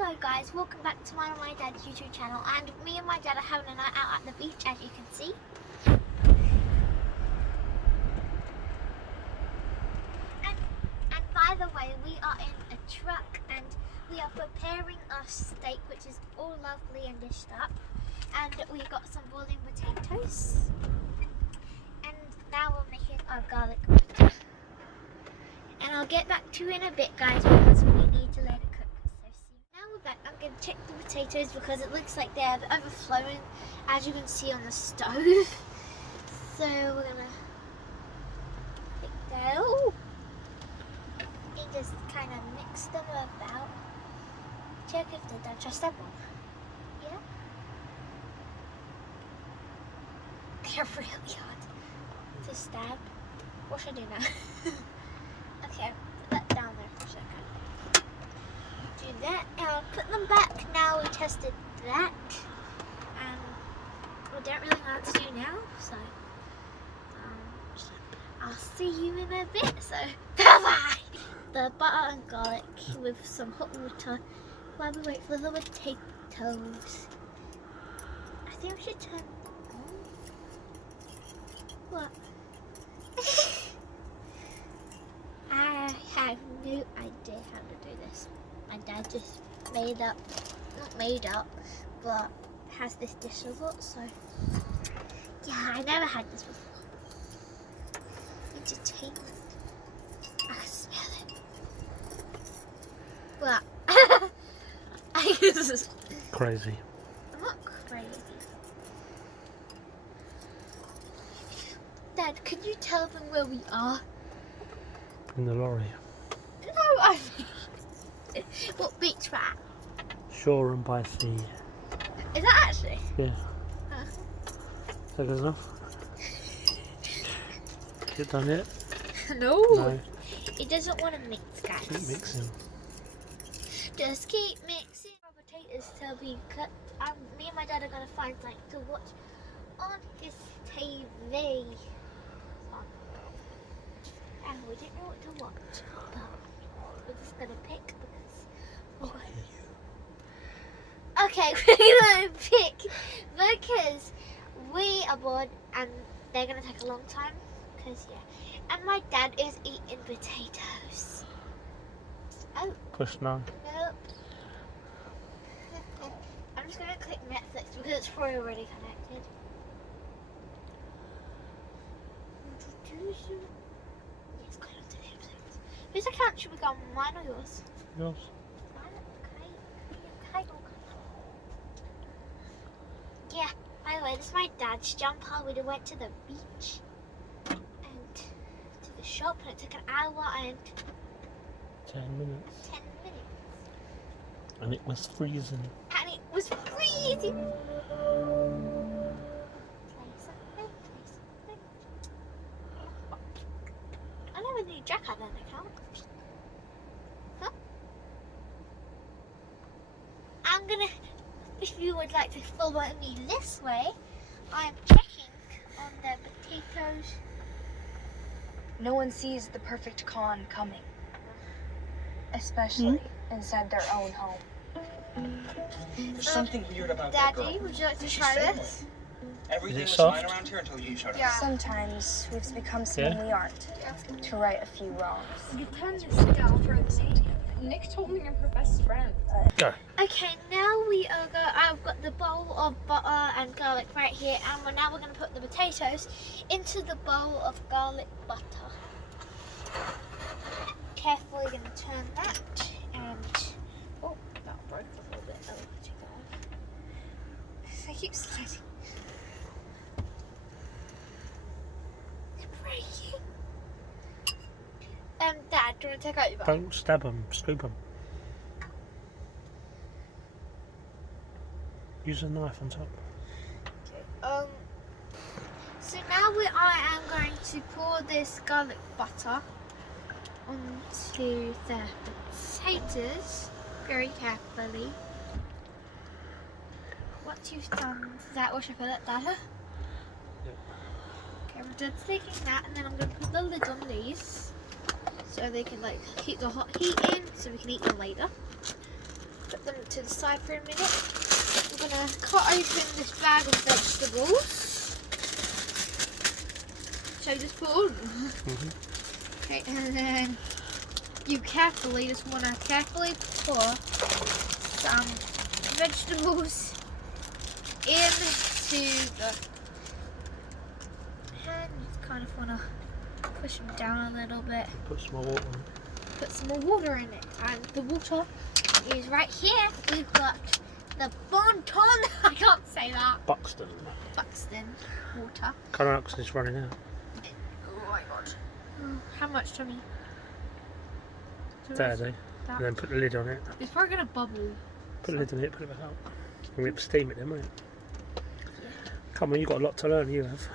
Hello guys, welcome back to my dad's YouTube channel, and me and my dad are having a night out at the beach, as you can see. And by the way, we are in a truck and we are preparing our steak, which is all lovely and dished up. And we got some boiling potatoes. And now we're making our garlic butter. And I'll get back to you in a bit, guys, because we need to let it cook. Now we're back. I'm going to check the potatoes because it looks like they're overflowing, as you can see on the stove. So we're going to pick that out and just kind of mix them about. Check if they're done. Just that one. Yeah? They're really hard to stab. What should I do now? Okay, put that down there for a second. Do that, and I'll put them back. Now we tested that, and we don't really know what to do now, so I'll see you in a bit, so bye-bye! The butter and garlic with some hot water while we wait for the potatoes. I think we should turn on. What? I have no idea how to do this. My dad just not made up, but has this dish a lot, so yeah, I never had this before. Entertainment. I can smell it. What? Crazy. I'm not crazy. Dad, can you tell them where we are? In the lorry. No, I mean, what beach we're at? Shore and by sea. Is that actually? Yeah. Huh. Is that good enough? Is it done yet? No. No. It doesn't want to mix, guys. Keep mixing. Just keep mixing. Our potatoes to be cut. Me and my dad are going to find something to watch on his TV. And we didn't know what to watch, but we're just going to pick because... Okay, we're going to pick because we are bored and they're going to take a long time. Because, yeah. And my dad is eating potatoes. Oh. Push no. Nope. I'm just going to click Netflix because it's probably already connected. Yes, click on Netflix. Whose account should we go on? Mine or yours? Yours. Okay. Yeah, by the way, this is my dad's jumper. We went to the beach and to the shop and it took an hour and 10 minutes. 10 minutes. And it was freezing. And it was freezing. Play something. I never knew Jack had an account. Huh? I'm gonna, if you would like to follow me this way, I'm checking on the potatoes. No one sees the perfect con coming, especially inside their own home. There's something weird about that girl. Daddy, would you like to try this? Everything was soft? fine around here until you showed up. Yeah. Sometimes we've become someone we aren't to right a few wrongs. You turn this down for a name. Nick told me I'm her best friend. Go. Okay, now I've got the bowl of butter and garlic right here, and now we're going to put the potatoes into the bowl of garlic butter. Carefully going to turn that, and oh, that broke a little bit. Oh, check that off. I keep sliding. It's breaking. Dad, do you want to take out your bowl? Don't stab them, scoop them. Use a knife on top. So now I am going to pour this garlic butter onto the potatoes very carefully. Once you've done that, or should I put it down? Yep. Okay, I'm just taking that, and then I'm going to put the lid on these so they can like keep the hot heat in, so we can eat them later. Put them to to the side for a minute. We're going to cut open this bag of vegetables. Show the spoon. Okay, and then you carefully just want to carefully pour some vegetables into the pan. You just kind of want to push them down a little bit. Put some more water in. Put some more water in it, and the water is right here. We've got the Bonton. I can't say that. Buxton. Buxton water. Connor is running out. Oh my god. How much, Tommy? There, and then put the lid on it. It's probably gonna bubble. Put the lid on it, put it back out. And we have to steam it then, won't it? Come on, you've got a lot to learn, you have.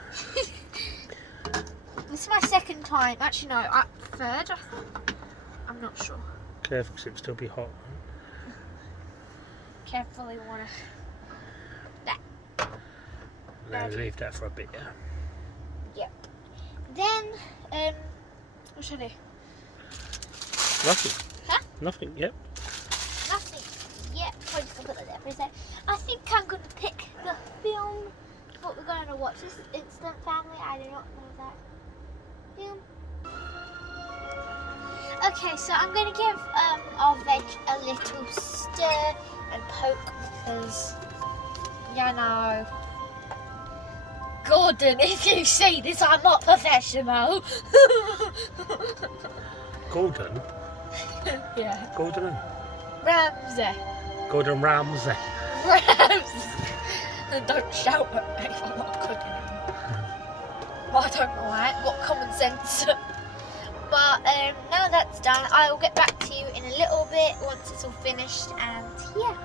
This is my second time. Actually, no, third, I think. I'm not sure. Careful, because it'll still be hot. Carefully wanna. Now leave that for a bit, yeah? Yep. Then, what should I do? Nothing. Huh? Nothing, yep. Nothing. Yep. I'm just gonna put that there for a sec. I think I'm gonna pick the film. What we're going to watch. This is Instant Family. I do not know that film. Okay, so I'm going to give our veg a little stir and poke because, you know, Gordon, if you see this, I'm not professional. Gordon? Yeah. Gordon? Ramsay. Gordon Ramsay. Ramsay. Don't shout at me if I'm not good enough. Well, I don't know what common sense. But now that's done, I will get back to you in a little bit once it's all finished, and yeah,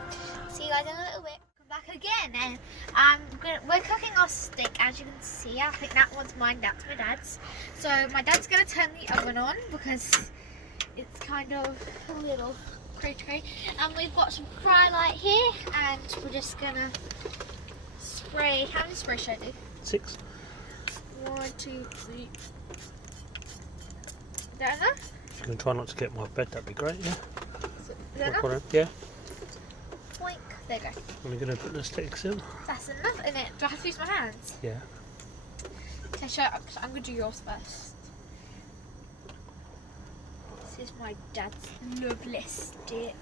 see you guys in a little bit. Come back again, and we're cooking our steak, as you can see. I think that one's mine, that's my dad's. So my dad's gonna turn the oven on because it's kind of a little cray-cray. And we've got some fry light here, and we're just gonna spray. How many sprays should I do? 6. 1, 2, 3. Is that enough? If you can try not to get my bed, that'd be great, yeah? Is that enough? On, yeah. Boink. There you go. I'm going to put the sticks in. That's enough, isn't it? Do I have to use my hands? Yeah. Okay, I'm going to do yours first. This is my dad's lovely stick.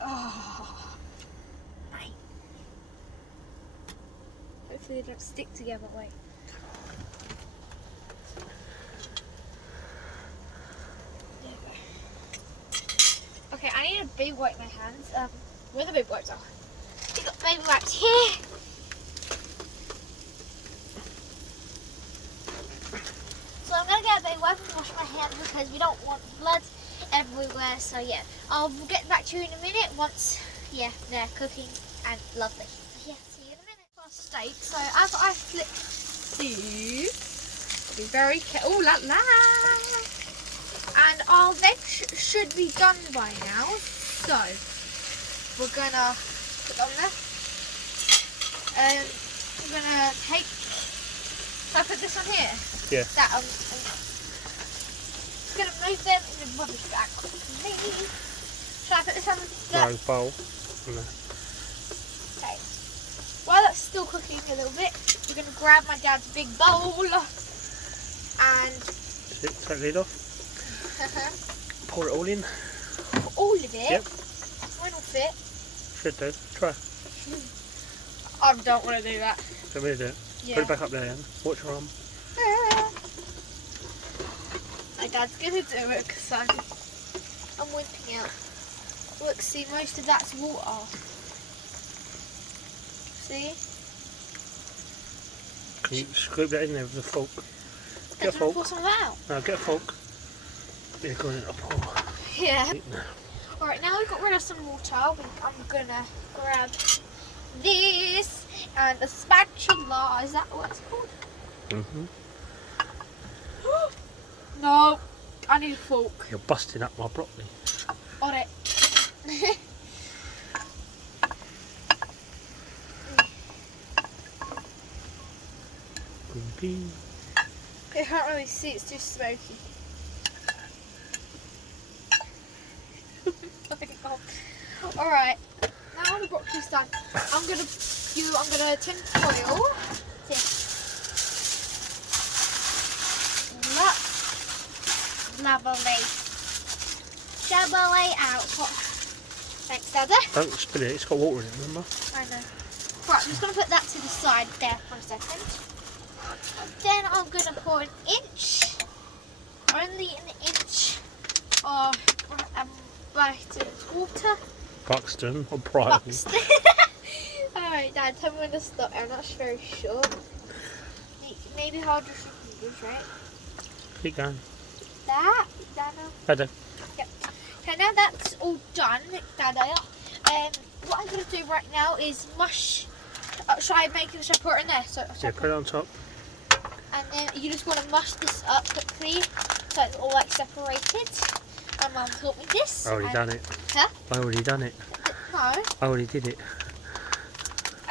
Oh, mate. Hopefully they don't stick together. Wait. There we go. Okay, I need a baby wipe in my hands. Where the baby wipes are? We've got baby wipes here. So I'm gonna get a baby wipe and wash my hands because we don't want blood everywhere. So yeah, I'll get back to you in a minute once, yeah, they're cooking and lovely. Yeah, see you in a minute. For steak. So as I flip these, be very careful. Oh la la! And our veg should be done by now. So we're gonna put on there. We're gonna take. Can I put this on here? Yeah. That gonna move them in the rubbish bag quickly. Should I put this on the bowl. No. Okay. While that's still cooking a little bit, we're gonna grab my dad's big bowl and Take the lid off. Pour it all in. all of it. Yep. Mine will fit. Should do. Try. I don't want to do that. Don't really do it. Yeah. Put it back up there, Ian. Watch your arm. My dad's gonna do it because I'm wimping out. Look, see, most of that's water. See? Can you scoop that in there with a fork? Get a Can I pour fork. some of that out? No, get a fork. Yeah, go in and pour. Yeah. Alright, now we've got rid of some water. I'm gonna grab this and a spatula. Is that what it's called? Mm-hmm. No, I need a fork. You're busting up my broccoli. On it. Green pea. I can't really see, it's too smoky. Alright, now the broccoli's done. I'm gonna tin foil this. Lovely. Double it out. Thanks, Dada. Don't spill it, it's got water in it, remember? I know. Right, I'm just going to put that to the side there for a second. Then I'm going to pour an inch, only an inch of Brighton water. Buxton or Brighton? Buxton. Alright, Dad, tell me when to stop. I'm not very sure. Maybe hold your fingers, right? Keep going. That, Dada. Yep. Okay, now that's all done, Dada. What I'm going to do right now is mush. Should I put it in there? Yeah, put it on top. And then you just want to mush this up quickly so it's all like separated. My mum taught me this. I already done it. Huh? I already done it. No. I already did it.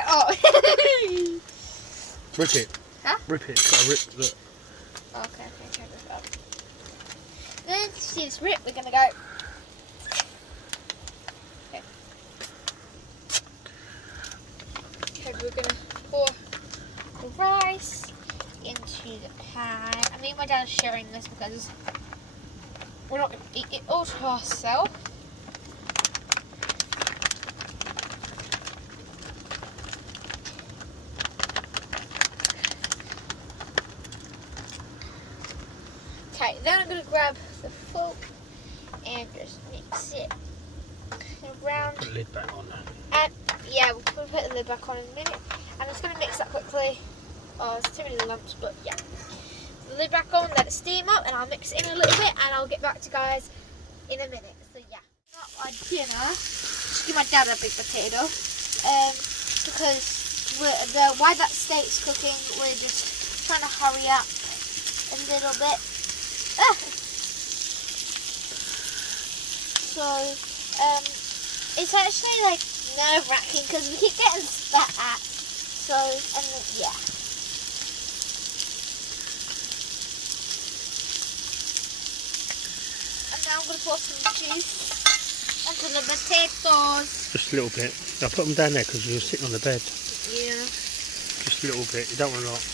Oh. Rip it. Huh? Rip it. It's got to rip. Look. Okay, rip it up. Then to see this rip, we're going to go. Okay, we're going to pour the rice into the pan. I mean, my dad is sharing this because we're not going to eat it all to ourselves. Okay, then I'm going to grab the fork and just mix it around. Put the lid back on. And yeah, we'll put the lid back on in a minute. I'm just going to mix that quickly. Oh, there's too many lumps, but yeah. The lid back on, let it steam up, and I'll mix it in a little bit, and I'll get back to you guys in a minute. So yeah. Got our dinner. Just give my dad a big potato, because while that steak's cooking, we're just trying to hurry up a little bit. So it's actually like nerve-wracking because we keep getting spat at. So yeah. And now I'm gonna pour some juice onto the potatoes. Just a little bit. Now put them down there because you're sitting on the bed. Yeah. Just a little bit. You don't want a lot.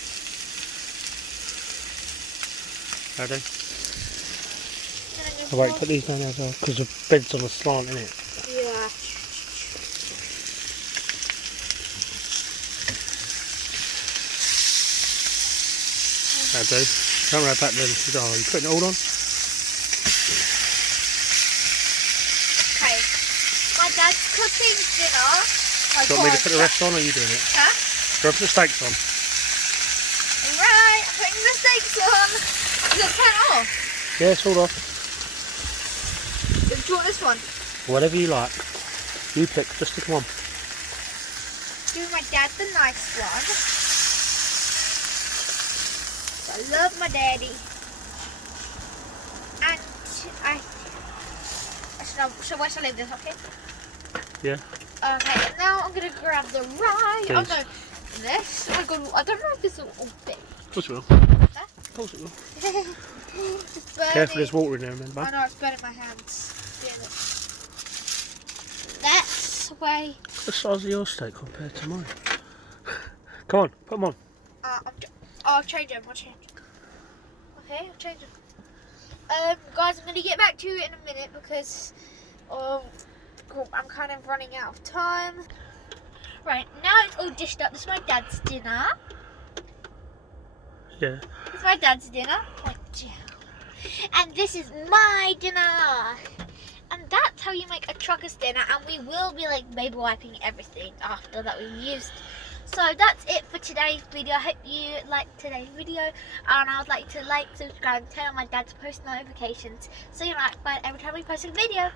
Ready? Oh, wait, put these down there as well because the bed's on a slant, isn't it? Yeah. That'll do. Don't worry about them. Oh, you putting it all on? Okay. My dad's cooking dinner. Do you want me to put the rest on or are you doing it? Huh? Do I put the steaks on? Right, I'm putting the steaks on. Is it turn off? Yeah, it's all off. Do you want this one? Whatever you like. You pick, just pick one. Give my dad the nice one. I love my daddy. And where shall I leave this, okay? Yeah. Okay, and now I'm going to grab the rice. Please. Oh no, this. Oh my god, I don't know if this will all fit. Of course it will. Huh? Of course it will. It's burning. Careful, there's water in there, remember? I know, it's burning my hands. That's the way. What's the size of your steak compared to mine? Come on, put them on. I'll change them. Okay, I'll change them. Guys, I'm going to get back to you in a minute because I'm kind of running out of time. Right, now it's all dished up. This is my dad's dinner. Yeah. This is my dad's dinner. And this is my dinner. And that's how you make a trucker's dinner. And we will be like baby wiping everything after that we've used. So that's it for today's video. I hope you liked today's video. And I would like to like, subscribe, and turn on my dad's post notifications so you're notified every time we post a video.